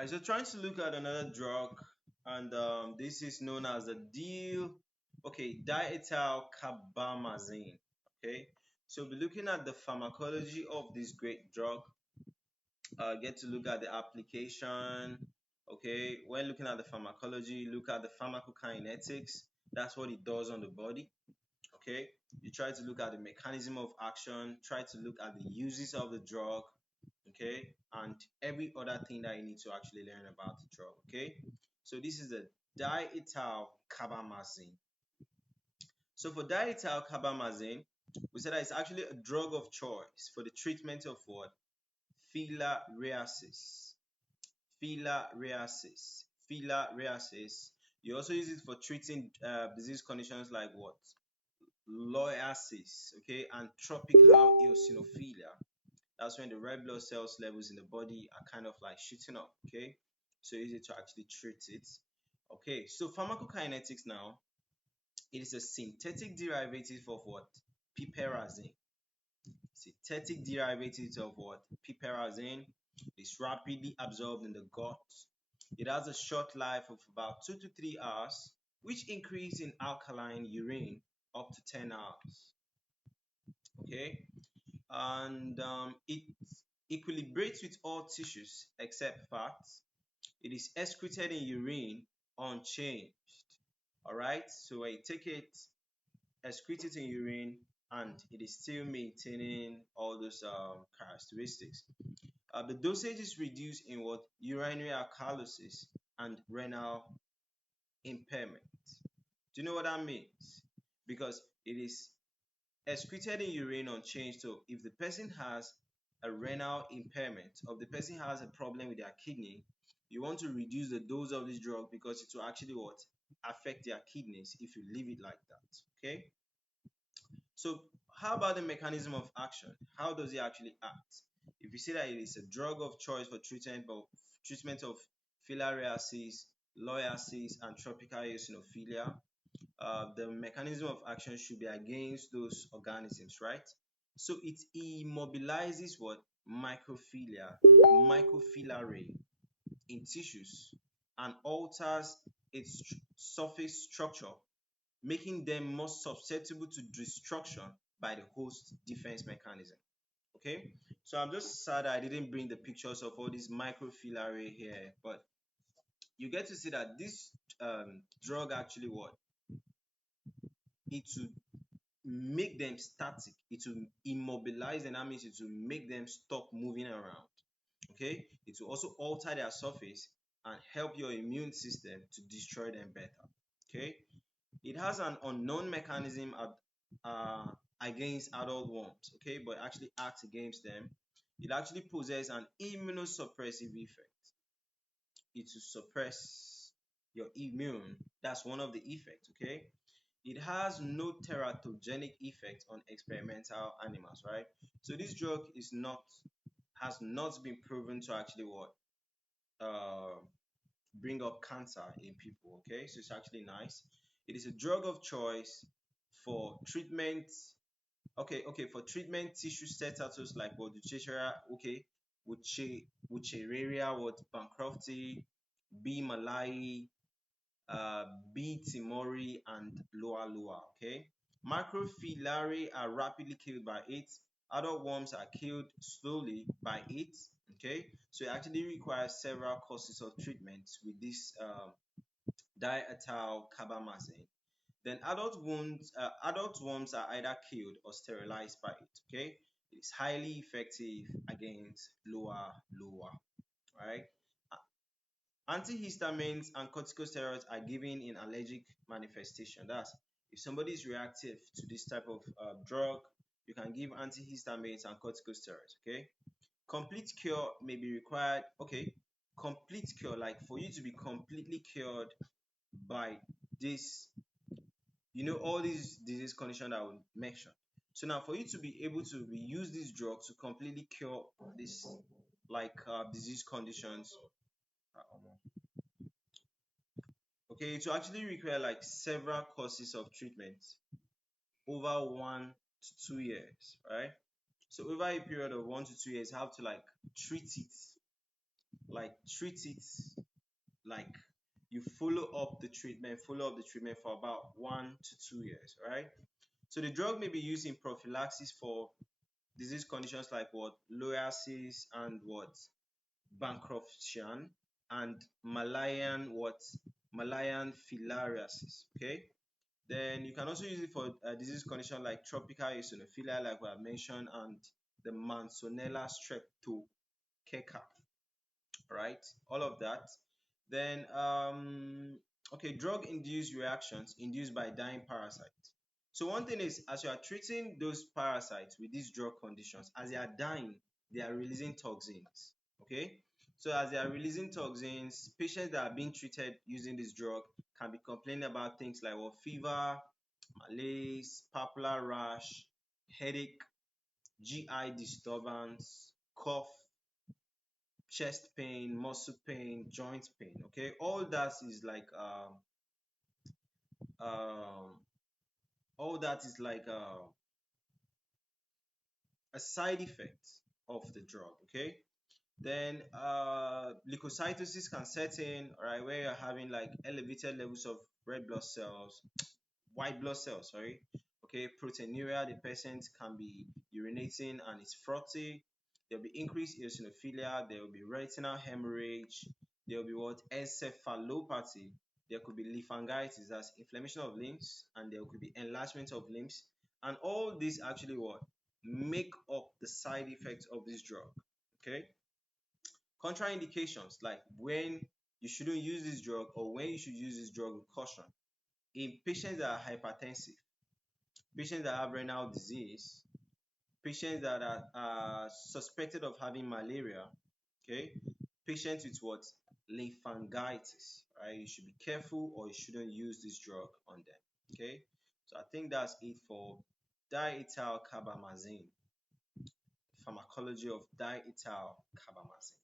Alright, so trying to look at another drug, and this is known as the diethylcarbamazine. Okay, so we'll be looking at the pharmacology of this great drug. Get to look at the application. Okay, when looking at the pharmacology, look at the pharmacokinetics. That's what it does on the body. Okay, you try to look at the mechanism of action, try to look at the uses of the drug, okay, and every other thing that you need to actually learn about the drug. Okay, so this is the diethylcarbamazine. So for diethylcarbamazine, we said that it's actually a drug of choice for the treatment of what? Filariasis. Filariasis. You also use it for treating disease conditions like what? Loiasis, okay, and tropical eosinophilia. That's when the red blood cells levels in the body are kind of like shooting up, okay, so easy to actually treat it. Okay, so pharmacokinetics now, it is a synthetic derivative of what? Piperazine. Synthetic derivative of what? Piperazine. Is rapidly absorbed in the gut. It has a short life of about 2 to 3 hours, which increase in alkaline urine up to 10 hours. Okay, and it equilibrates with all tissues except fats. It is excreted in urine unchanged. All right, so when you take it, excrete it in urine, and it is still maintaining all those characteristics. The dosage is reduced in what? Urinary alkalosis and renal impairment. Do you know what that means? Because it is excreted in urine unchanged. So if the person has a renal impairment, or if the person has a problem with their kidney, you want to reduce the dose of this drug because it will actually what? Affect their kidneys if you leave it like that. Okay. So how about the mechanism of action? How does it actually act? If you say that it is a drug of choice for treatment of filariasis, loiasis, and tropical eosinophilia, the mechanism of action should be against those organisms, right? So it immobilizes what? Microfilariae in tissues and alters its surface structure, making them more susceptible to destruction by the host defense mechanism. Okay, so I'm just sad I didn't bring the pictures of all these microfilariae here, but you get to see that this drug actually what? It will make them static, it will immobilize, and that means it will make them stop moving around. Okay, it will also alter their surface and help your immune system to destroy them better. Okay, it has an unknown mechanism against adult worms, okay, but it actually acts against them. It actually possesses an immunosuppressive effect. It will suppress your immune. That's one of the effects, okay. It has no teratogenic effect on experimental animals, right? So this drug is not has not been proven to actually what uh, bring up cancer in people. Okay, so it's actually nice. It is a drug of choice for treatment. Okay, for treatment tissue status like what Wuchereria, okay, Wuchereria, what bancrofti, B. malai, B. timori, and Loa. Okay, macrophyllae are rapidly killed by it. Adult worms are killed slowly by it. Okay, so it actually requires several courses of treatment with this diethylcarbamazine. Then adult worms are either killed or sterilized by it. Okay, it is highly effective against loa. Right. Antihistamines and corticosteroids are given in allergic manifestation. That's if somebody is reactive to this type of drug, you can give antihistamines and corticosteroids. Okay, complete cure may be required. Okay, complete cure, like for you to be completely cured by this, all these disease conditions that we mentioned. So now for you to be able to use this drug to completely cure this like disease conditions, okay, it will actually require like several courses of treatment over 1 to 2 years, right? So over a period of 1 to 2 years, you have to like treat it like treat it, like you follow up the treatment for about 1 to 2 years, right? So the drug may be used in prophylaxis for disease conditions like what Loiasis and what bancrofti and Malayan filariasis. Okay, then you can also use it for a disease condition like tropical eosinophilia, like we have mentioned, and the Manzanella streptococcus, right? All of that. Then, okay, drug induced reactions induced by dying parasites. So, one thing is, as you are treating those parasites with these drug conditions, as they are dying, they are releasing toxins. Okay, so as they are releasing toxins, patients that are being treated using this drug can be complaining about things like what fever, malaise, papular rash, headache, GI disturbance, cough, chest pain, muscle pain, joint pain. Okay, all that is like um all that is like a side effect of the drug. Okay, then leukocytosis can set in, right, where you're having like elevated levels of red blood cells, white blood cells, sorry. Okay, proteinuria, the patient can be urinating and it's frothy. There'll be increased eosinophilia, there will be retinal hemorrhage, there will be what encephalopathy, there could be lymphangitis, that's inflammation of limbs, and there could be enlargement of limbs. And all these actually what make up the side effects of this drug. Okay, contraindications like when you shouldn't use this drug or when you should use this drug with caution in patients that are hypertensive, patients that have renal disease, patients that are suspected of having malaria, okay, patients with what lymphangitis, right? You should be careful or you shouldn't use this drug on them. Okay, so I think that's it for diethylcarbamazine, pharmacology of diethylcarbamazine.